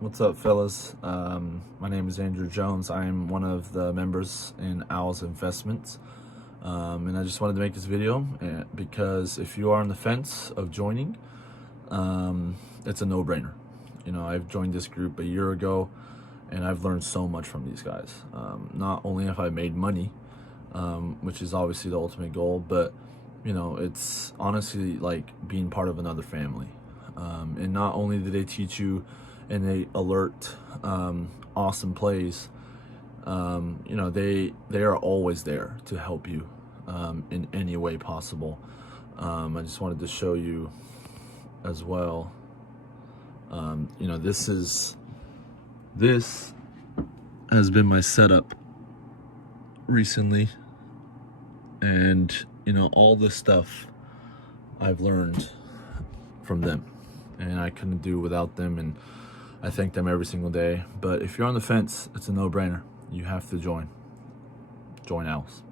What's up, fellas? My name is Andrew Jones. I'm one of the members in Owls Investments. And I just wanted to make this video because if you are on the fence of joining, it's a no-brainer. You know, I've joined this group a year ago and I've learned so much from these guys. Not only have I made money, which is obviously the ultimate goal, but you know, it's honestly like being part of another family. And not only do they teach you and they alert awesome plays, you know, they are always there to help you in any way possible. I just wanted to show you as well. You know, this has been my setup recently, and you know, all this stuff I've learned from them, and I couldn't do without them, and I thank them every single day. But if you're on the fence, it's a no-brainer. You have to join Owls.